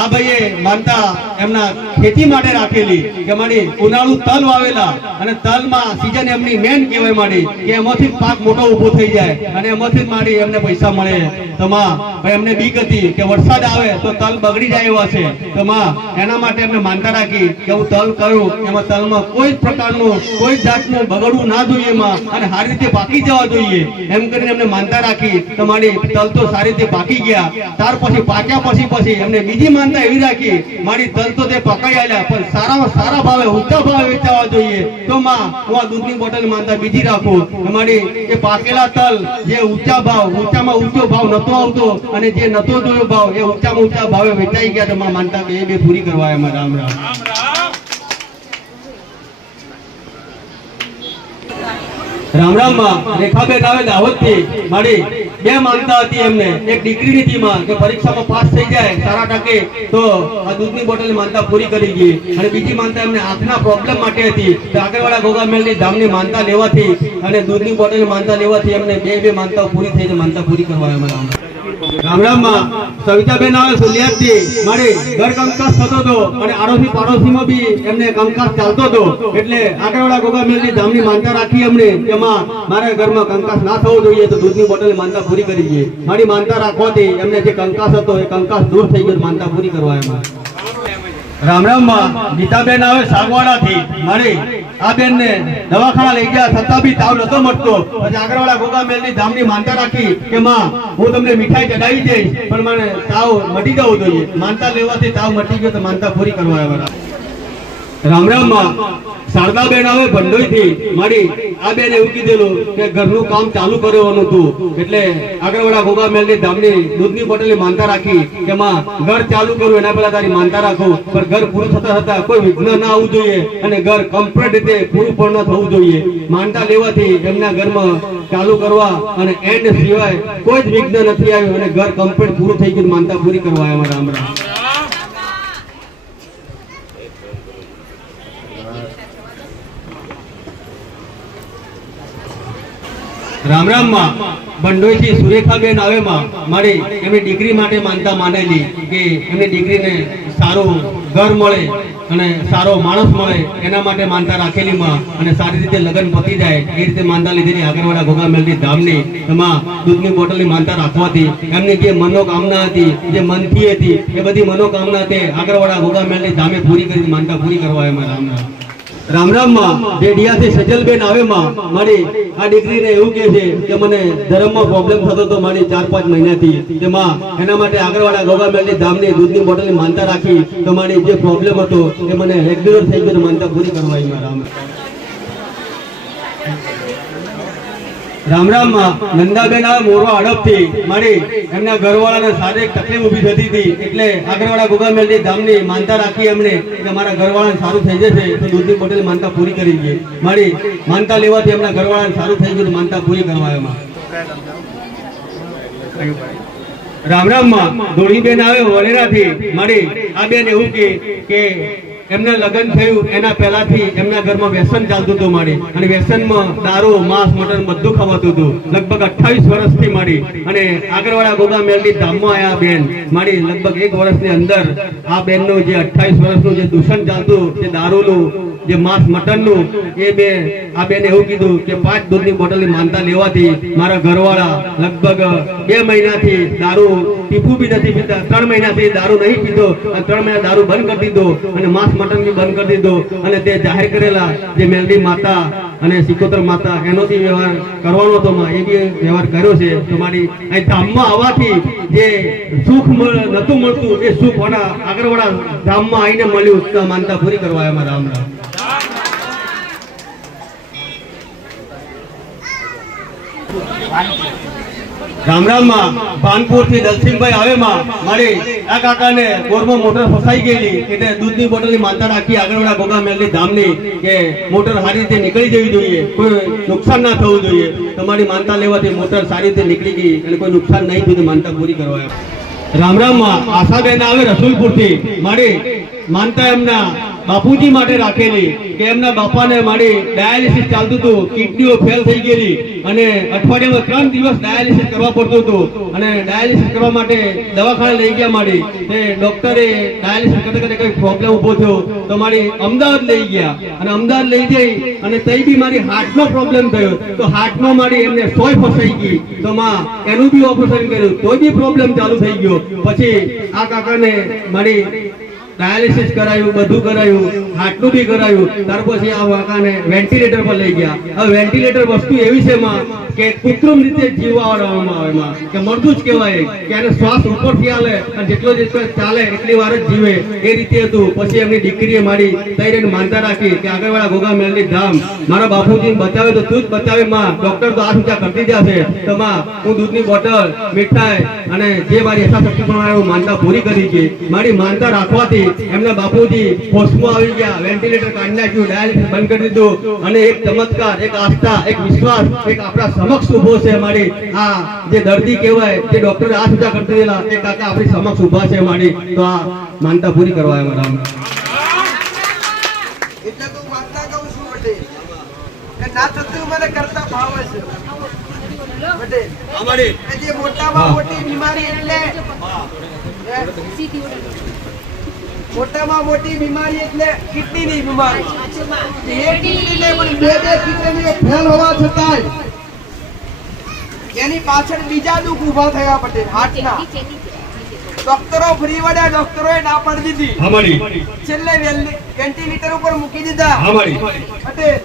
આ ભાઈએ માનતા એમના ખેતી માટે રાખેલી કે મારી ઉનાળુ તલ વાવેલા અને તલમાં સીઝન એમની મેન કહેવાય મારી કે એમાંથી પાક મોટો ઊભો થઈ જાય અને એમાંથી મારી એમને પૈસા મળે. તો માં એમને બીક હતી કે વરસાદ આવે તો તલ બગડી જાય એવા છે, તો માં એના માટે એમને માનતા રાખી કે હું તલ કરું એમાં તલમાં કોઈ જ પ્રકારનું કોઈ જાતનું બગડવું ના જોઈએ માં અને સારી રીતે પાકી જવા જોઈએ એમ કરીને એમને માનતા રાખી. તો મારી તલ તો સારી રીતે પાકી ગયા, ત્યાર પછી પાક્યા પછી એમને બીજી માનતા એવી રાખી મારી તલ તો તે પકાઈ આલ્યા પણ સારામાં સારા ભાવે ઊંચા ભાવે વેચાવા જોઈએ, તો માં હું આ દૂધની બોટલ માનતા બીજી રાખું. મારી એ પાકેલા તલ જે ઊંચા ભાવ ઊંચામાં ઊંચો ભાવ નતો આવતો અને જે નતો જોયો ભાવ એ ઊંચામાં ઊંચા ભાવે વેચાઈ ગયા, તો માં માનતા બે પૂરી કરવા એમાં. રામ રામ. રામ રામ માં રેખાબેન આવે દાહોદથી, મારી 2 માનતા હતી એમને. એક દીકરીની હતી માં કે પરીક્ષામાં પાસ થઈ જાય સારા ટકે તો આ દૂધની બોટલની માનતા પૂરી કરી ગઈ, અને બીજી માનતા એમને આંખના પ્રોબ્લેમ માટે હતી, તો આગળવાળા ગોગા મેલની ધામની માનતા લેવાથી અને દૂધની બોટલની માનતા લેવાથી એમને બે માનતાઓ પૂરી થઈ, માનતા પૂરી કરવા આવ્યા. રામ રામ માં સવિતાબેન આવે સુલિયાથી, મારી ઘર કંકાસ થતો હતો અને આડોશી પાડોશીમાં બી એમને કંકાસ ચાલતો હતો, એટલે આગળવાળા ગોગા મેલની ધામની માનતા રાખી એમને કે માં મારા ઘરમાં કંકાસ ના થવો જોઈએ તો દૂધની બોટલની માનતા પૂરી કરી દઈએ. મારી માનતા રાખવાથી એમને જે કંકાસ હતો એ કંકાસ દૂર થઈ ગયો, માનતા પૂરી કરવા એમાં. રામ રામ માં ગીતાબેન આવે સાગવાડાથી, મારી આ બેન ને દવાખાના લઈ ગયા છતાં બી તાવ નતો મટતો, પછી આગળવાળા ગોગા મેલની ધામની માનતા રાખી કે માં હું તમને મીઠાઈ ચડાવી દઈશ પણ મને તાવ મટી જવું જોઈએ. માનતા લેવાથી તાવ મટી ગયો તો માનતા પૂરી કરવા આવ્યા. રામ રામ માં શારદાબેન આવે ભંડોઈથી, મારી આ બેન એવું કીધેલું કે ઘરનું કામ ચાલુ કરવાનું હતું, એટલે આગળવાળા ગોગા મેલની ધામની દૂધની બોટલની માનતા રાખી કે માં ઘર ચાલુ કરું એના પહેલા તારી માનતા રાખું પણ ઘર પૂરું થતા કોઈ વિઘ્ન ના આવવું જોઈએ અને ઘર કમ્પ્લીટ રીતે પૂરું પણ ન થવું જોઈએ. માનતા લેવાથી એમના ઘરમાં ચાલુ કરવા અને એન્ડ સિવાય કોઈ જ વિઘ્ન નથી આવ્યું અને ઘર કમ્પ્લીટ પૂરું થઈ ગયું, માનતા પૂરી કરવા આવ્યા. રામ રામ. રામ રામ માં બંડોઈથી સુરેખાબેન આવે માં, મારી એમની દીકરી માટે માનતા માનેલી કે એમની દીકરીને સારું ઘર મળે અને સારો માણસ મળે એના માટે માનતા રાખેલી માં અને સારી રીતે લગ્ન પતી જાય એ રીતે માનતા લીધેલી આગળવાળા ગોગા મેલની ધામની. એમાં દૂધની બોટલની માનતા રાખવાથી એમની જે મનોકામના હતી જે મનથી હતી એ બધી મનોકામના તે આગળવાળા ગોગા મેલની ધામે પૂરી કરી, માનતા પૂરી કરવા એમાં. રામ રામ. રામ રામ માં ડેડિયાથી સજલબેન આવે માં, મારી આ દીકરીને એવું કહે છે કે મને ધર્મમાં પ્રોબ્લેમ થતો હતો મારી 4-5 મહિનાથી, કે માં એના માટે આગળવાળા ગોગા મેલની ધામની દૂધની બોટલની માનતા રાખી તો મારી જે પ્રોબ્લેમ હતો એ મને રેગ્યુલર થઈ ગયો, માનતા પૂરી કરવા એમાં. રામ રામ માં નંદાબેન આવે મોરવા હડપથી, મારી એમના ઘરવાળાને શારીરિક તકલીફ ઊભી થતી હતી, એટલે આગળવાળા ગોગા મેલની ધામની માનતા રાખી એમને કે મારા ઘરવાળાને સારું થઈ જશે તો દૂધની બોટલ માનતા પૂરી કરી ગઈ. મારી માનતા લેવાથી એમના ઘરવાળાને સારું થઈ ગયું, માનતા પૂરી કરવા એમાં. રામ રામ માં ધોળીબેન આવે વડેરાથી, મારી આ બેન એવું કે એમને લગ્ન થયું એના પહેલાથી એમના ઘરમાં વ્યસન ચાલતું હતું મારી, અને વ્યસનમાં દારૂ માંસ મટન બધું ખવાતું હતું લગભગ 28 વર્ષથી મારી, અને આગળવાળા ગોગા મેલની ધામમાં આયા બેન મારી લગભગ 1 વર્ષની અંદર આ બેનનું જે 28 વર્ષનું જે દૂષણ ચાલતું જે દારૂનું જે માંસ મટનનું એ આ બેને એવું કીધું કે 5 દૂધની બોટલની માનતા લેવાથી મારા ઘરવાળા લગભગ 2 મહિનાથી દારૂ પીવું બી નથી પીતા, 3 મહિનાથી દારૂ નહીં પીધો અને 3 મહિના દારૂ બંધ કરી દીધો અને માંસ મટન બી બંધ કરી દીધો, અને તે જાહેર કરેલા જે મેલડી માતા અને સિકોતર માતા એનો બી વ્યવહાર કરવાનો હતો એ બી વ્યવહાર કર્યો છે. તો મારી અહીં ધામમાં આવવાથી જે સુખ નતું મળતું એ સુખ આગળવાળા ધામમાં આવીને મળ્યું, તો માનતા પૂરી કરવા એમાં. રામ રામ. રામ રામ માં ભાનપુર થી દલસિંહભાઈ આવે માં મારી આ કાકાને બોરમાં મોટર ફસાઈ ગયેલી એટલે દૂધની બોટલની માનતા રાખી આગળવાળા ગોગા મેલની ધામની કે મોટર સારી રીતે નીકળી જવી જોઈએ, કોઈ નુકસાન ના થવું જોઈએ. તમારી માનતા લેવાથી મોટર સારી રીતે નીકળી ગઈ અને કોઈ નુકસાન નહીં થયું, માનતા પૂરી કરવા. રામ રામ માં આશાબેન આવે રસુલપુર થી મારી માનતા એમના બાપુજી માટે રાખેલી કે એમના બાપાને મારી ડાયાલિસિસ ચાલતું હતું, કિડનીઓ ફેલ થઈ ગયેલી અને અઠવાડિયામાં 3 દિવસ ડાયાલિસિસ કરવા પડતું હતું અને ડાયાલિસિસ કરવા માટે દવાખાને લઈ ગયા મારી તે ડોક્ટરે ડાયાલિસિસ કરતા કરતા કઈ પ્રોબ્લેમ ઊભો થયો તો મારી અમદાવાદ લઈ ગયા અને અમદાવાદ લઈ જઈ અને તઈ બી મારી હાર્ટનો પ્રોબ્લેમ થયો તો હાર્ટમાં મારી એમને સોય ફસાઈ ગઈ તો માં એનું બી ઓપરેશન કર્યું તોય બી પ્રોબ્લેમ ચાલુ થઈ ગયો. પછી આ કાકાને મારી ડાયાલિસિસ કરાયું, બધું કરાયું, હાર્ટનું બી કરાયું. ત્યાર પછી આ કાકાને વેન્ટિલેટર પર લઈ ગયા. હવે વેન્ટિલેટર વસ્તુ એવી છે માં કે કૃત્રિમ રીતે જીવવાડવામાં આવે માં કે મળતું જ કહેવાય કે એને શ્વાસ ઉપરથી આલે અને જેટલો ચાલે એટલી વાર જ જીવે એ રીતે હતું. પછી એમની દીકરીએ મારી તૈયારી માનતા રાખી કે આગળવાળા ગોગા મેલની ધામ મારા બાપુજીને બચાવે તો તું જ બચાવે માં, ડોક્ટર તો આ ઊંચા કરતી જશે તો માં હું દૂધની બોટલ, મીઠાઈ અને જે મારી યથાશક્તિ પ્રમાણે માનતા પૂરી કરી છે. મારી માનતા રાખવાથી એમના બાપુજી હોશમાં આવી ગયા, વેન્ટિલેટર કાઢી નાખ્યું, ડાયાલિસિસ બંધ કરી દીધું અને એક ચમત્કાર, એક આસ્થા, એક વિશ્વાસ, એક આપણા સમક્ષ ઉભો છે. મારી આ જે દર્દી કહેવાય જે ડોક્ટર આ ઊંચા કરતી ગયેલા એ કાકા આપણી સમક્ષ ઉભા છે મારી, તો આ માનતા પૂરી કરવા આવ્યા. રામ એટલે તું માનતા કહું છું પટેલ કે ના થતું મને કરતા ભાવ છે પટેલ. અમારી જે મોટામાં મોટી બીમારી એટલે મોટામાં મોટી બીમારી એટલે કિડનીની બીમારી. એક કિડની ને પણ બે કિડનીઓ ફેલ હોવા છતાંય એની પાછળ બીજા દુઃખ ઊભા થયા પટેલ હાર્ટના. ડોક્ટરો ફ્રી વડ્યા, ડોક્ટરોએ ના પાડી દીધી, અમારી છેલ્લે વેન્ટિલેટર ઉપર મૂકી દીધા અમારી પટેલ.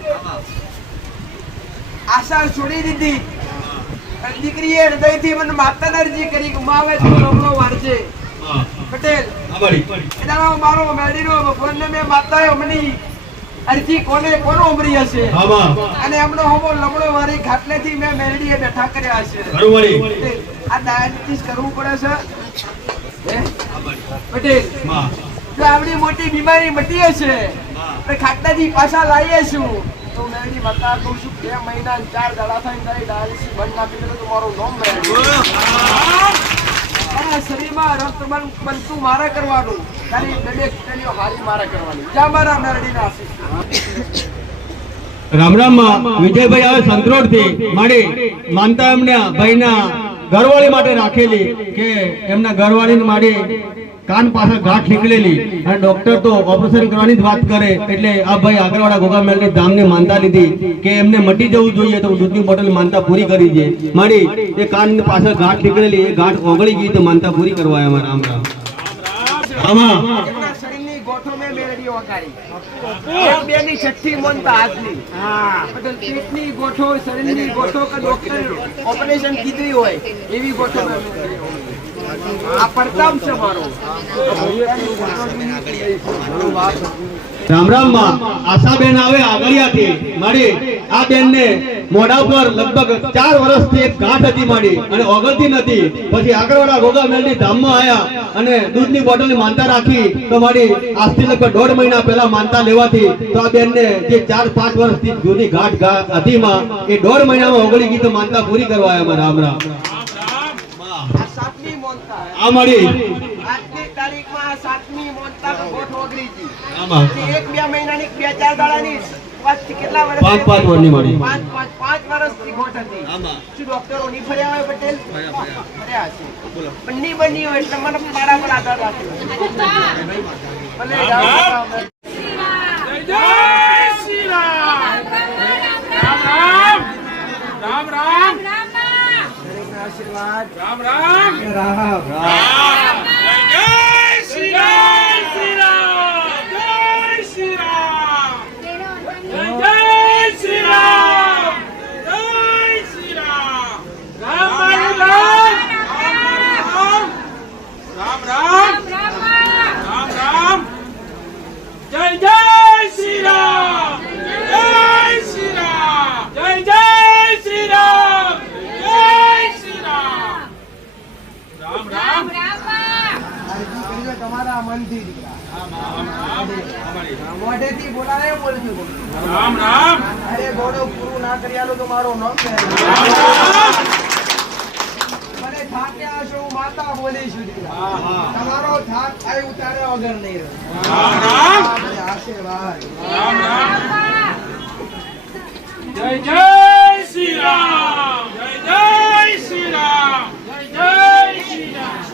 આશા છોડી દીધી. દીકરીએ હૃદયથી મને માતાને અરજી કરી કે માવે તો નમણો વારજે પટેલ. એના મારો મેડીનો ભગવાનને મેં માતાએ મની અરજી કોને કોનો ઉમરી હશે અને એમનો હોમો લમણો વારી ખાટલેથી મેં મેરડીએ બેઠા કર્યા હશે. આ ડાયાલિસિસ કરવું પડે છે પટેલ. જો આવડી મોટી બીમારી મટી હશે તો ખાટલાથી પાછા લાવીએ છું તો મેરડી માતા કહું છું 2 મહિના 4 દાડા થઈ તારી ડાયાલિસિસ બંધ નાખી દે તો મારું નામ મેરડી. અને શરીરમાં રક્ત બનતું મારે કરવાનું, ખાલી 2 કિડનીઓ હારી મારે કરવાની. જ્યાં મારા મેરડીના આશીષ. રામ રામ માં વિજયભાઈ આવે સંતરોડ થી મારી માનતા એમના ભાઈના ઘરવાળી માટે રાખેલી કે એમના ઘરવાળીને મારી કાન પાછળ ગાંઠ નીકળેલી અને ડોક્ટર તો ઓપરેશન કરવાની જ વાત કરે એટલે આ ભાઈ આગળવાળા ગોગા મેલની ધામને માનતા લીધી કે એમને મટી જવું જોઈએ તો દૂધની બોટલ માનતા પૂરી કરી છે. મારી એ કાન પાછળ ગાંઠ નીકળેલી એ ગાંઠ ઓગળી ગઈ તો માનતા પૂરી કરવા આવ્યા. રામ રામ. આમાં શરીરની ગોઠો મેં મેરડીઓ વગાડી. એક બેની છઠ્ઠી મોનતા હાથની. એટલે પેટની ગોઠો, શરીરની ગોઠો કે ડોક્ટર ઓપરેશન કીધી હોય એવી ગોઠો મેં આ પ્રતાપ છે મારો. રામ રામ માં આશાબેન આવે આગળિયાથી મારી આ બેનને મોઢા પર લગભગ 4 વર્ષથી એક ગાંઠ હતી મારી અને ઓગળતી નથી. પછી આગળવાળા ગોગા મેલની ધામમાં આયા અને દૂધની બોટલની માનતા રાખી તો મારી આજથી લગભગ 1.5 મહિના પહેલા માનતા લેવાથી તો આ બેનને જે 4-5 વર્ષથી જૂની ગાંઠ હતી માં એ 1.5 મહિનામાં ઓગળી ગઈ તો માનતા પૂરી કરવા આવ્યા. રામ રામ. આ મારી આજની તારીખમાં 7મી મોનતા ગોઠ ઓગળી ગઈ. 1-2 મહિનાની 2-4 દાડાની કેટલા વર્ષ? 5 વર્ષની મારી 5 વર્ષથી ગોઠ હતી. શું ડોક્ટરો ની ફર્યા હોય પટેલ? ફર્યા છે. બંને બની હોય એટલે મને મારા પર આધાર રાખ્યો. ભલે જાઓ. જય શ્રી રામ. રામ રામ. રામ રામ. આશીર્વાદ. રામ રામ. રામ રામ. જય શ્રી રામ. શ્રી રામ. જય શ્રી રામ. જય શ્રી રામ. જય શ્રી રામ. રામ રામ. રામ રામ. રામ રામ. જય જય શ્રી રામ. જય શ્રી રામ. જય જય શ્રી રામ. મનથી દીકરા મોઢેથી બોલાય બોલજો રામ રામ અરે ગોળો પૂરું ના કરી આલો તો મારો નામ છે મને થાક્યા છો હું માતા બોલીશું દીકરા તમારો થાક થાય ઉતાર્યા વગર નહીં રહે રામ રામ આશીર્વાદ રામ રામ જય જય શ્રી રામ જય જય શ્રી રામ જય જય શ્રી રામ